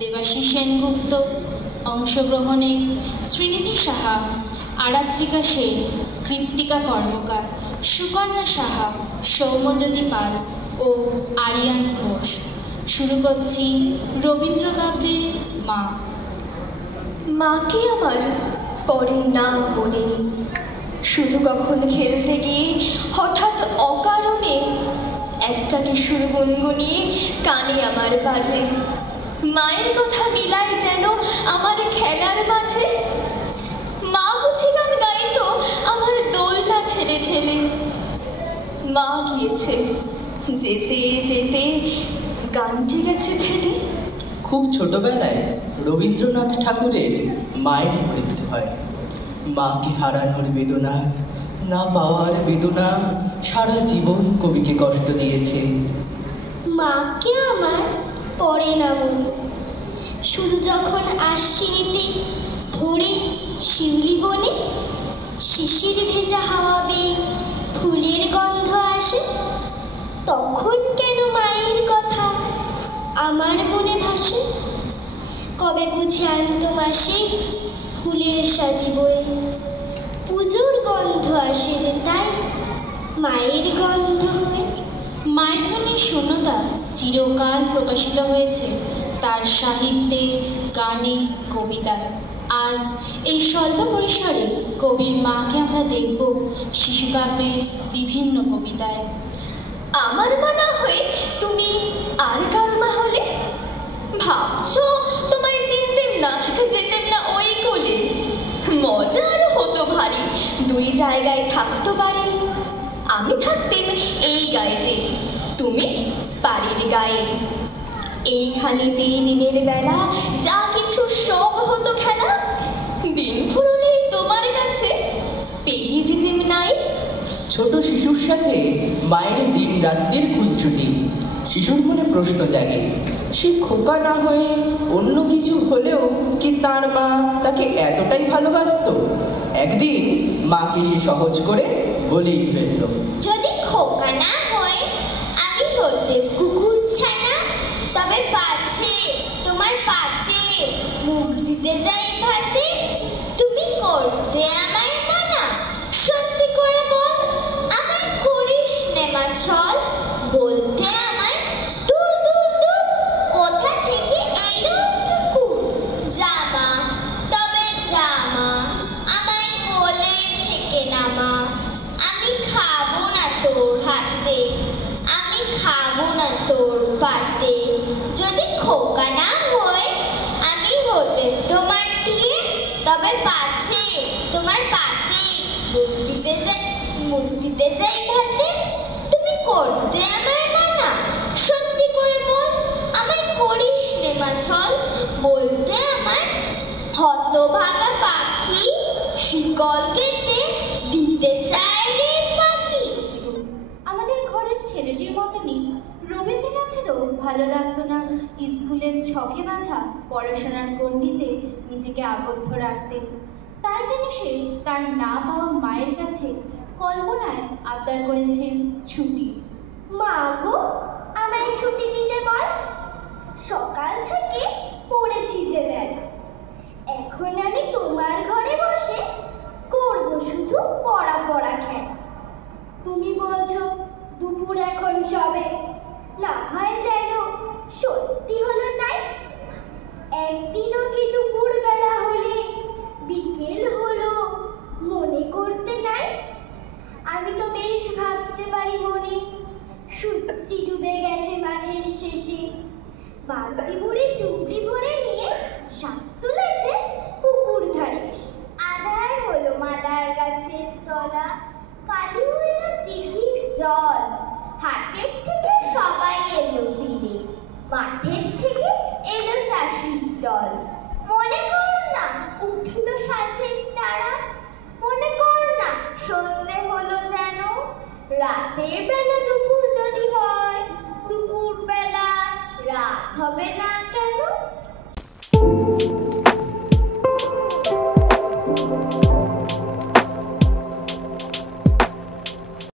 দেবাশিস সেনগুপ্ত, অংশগ্রহণে শ্রীনিধি সাহা, আরাত্রিকা সেন, কৃত্তিকা কর্মকার, সুকন্যা সাহা, সৌম্যজ্যোতি পাল ও আরিয়ান ঘোষ। শুরু করছি রবীন্দ্র কাব্যে মা। মাকে আমার পরে না মনে, শুধু কখন খেলতে গিয়ে হঠাৎ অকারণে একটা কিশোর গুনগুনিয়ে কানে আমার বাজে। মায়ের কথা মিলায় যেন আমার খেলার মাঝে। মা বুঝি গান গাইতো আমার দোলনা ঠেলে ঠেলে। মা গিয়েছে, যেতে যেতে গানটি গেছে ফেলে। খুব ছোটবেলায় রবীন্দ্রনাথ ঠাকুরের মায়ের মৃত্যু হয়। মাকে হারানোর বেদনা, না পাওয়ার বেদনা সারা জীবন কবিকে কষ্ট দিয়েছে। মাকে আমার পড়ে না মনে, শুধু যখন আসছি নিতে ভোরে শিউলি বনে, শিশির ভেজা হাওয়া বেয়ে ফুলের গন্ধ আসে, তখন কেন মায়ের কথা আমার মনে ভাসে। কবে বুঝে আনতো মাসে ফুলের সাজি বয়ে, পুজোর গন্ধ আসে যে তাই মায়ের গন্ধ হয়ে। মায়ের জন্য শূন্যতা চিরকাল প্রকাশিত হয়েছে তার সাহিত্যে, গানে, কবিতায়। আজ এই স্বল্প পরিসরে কবির মাকে আমরা দেখব শিশুকাব্যের বিভিন্ন কবিতায়। আমার মা না হয়ে তুমি আর কার মা হলে? ভাবছো তোমায় চিনতেম না, যেতেম না ওই কোলে? মজা আরো হতো ভারী, দুই জায়গায় থাকতো বাড়ি। আমি থাকতেম এই গায়েতে, তুমি বাড়ির গায়ে। এইখানেতেই দিনের বেলা যা কিছু সব হতো খেলা, দিন ফুরলে তোমার কাছে পেরিয়ে যেতেম নাই। ছোট শিশুর সাথে মায়ের দিন রাত্রির খুনছুটি। শিশুর মনে প্রশ্ন জাগে, সে খোকা না হয়ে অন্য কিছু হলেও কি তার মা তাকে এতটাই ভালোবাসতো? একদিন মাকে সে সহজ করে বলেই ফেলল, যদি খোকা না হয় আমি হতে কুকুর ছানা, তবে পাছে তোমার পাতে মুখ দিতে যাই ভাতে। তুমি করতে আমায় মানা, সত্যি করে বল আমায় করিস নেমা ছল। বলতে আমায় দূর দূর দূর, কোথা থেকে এলো কুকুর জামা, তবে জামা আমায় কোলে থেকে নামা। আমি খাবো না তোর হাতে, আমি খাবো না তোর পাতে। যদি খোকা না হয় আমি হতে তোমার টিয়ে, তবে পাছে তোমার পাতে মুখ দিতে যাই ভাতে। তুমি করতে আমায় মানা, সত্যি করে বল আমায় করিস নেমা ছল। বলতে আমায় হতভাগা পাখি, শিকল কেটে দিতে চায় রে পাখি। আমাদের ঘরের ছেলেটির মতনই রবীন্দ্রনাথেরও ভালো লাগতো না স্কুলের ছকে বাঁধা পড়াশোনার গণ্ডিতে নিজেকে আবদ্ধ রাখতে। তাই যেন সে তার না পাওয়া মায়ের কাছে কল্পনায় আবদার করেছেন ছুটি। মা গো, আমায় ছুটি দিতে বল, সকাল থেকে পড়েছি যে বেলা। এখন আমি তোমার ঘরে বসে করব শুধু পড়া পড়া খেলা। তুমি বলছো দুপুর এখন সবে, না হয় যেন সত্যি হলো তাই। একদিনও কি দুপুর বেলা হলে বিকেল হলো মনে করতে নাই? আমি তো বেশ ভাবতে পারি মনে, সূর্যি ডুবে গেছে মাঠের শেষে। বালতি বুড়ি চুবড়ি ভরে নিয়ে শাক তুলেছে পুকুর ধারে এসে। আধার হলো মাদার গাছের তলা, কালি হইল দিঘির জল। হাটের থেকে সবাই এলো ফিরে, মাঠের থেকে এলো চাষির দল। মনে কর না উঠল সাঁঝের তারা, মনে কর না সন্ধে হলো যেন। রাতের বেলা দুপুর যদি হয়, দুপুর বেলা রাত হবে না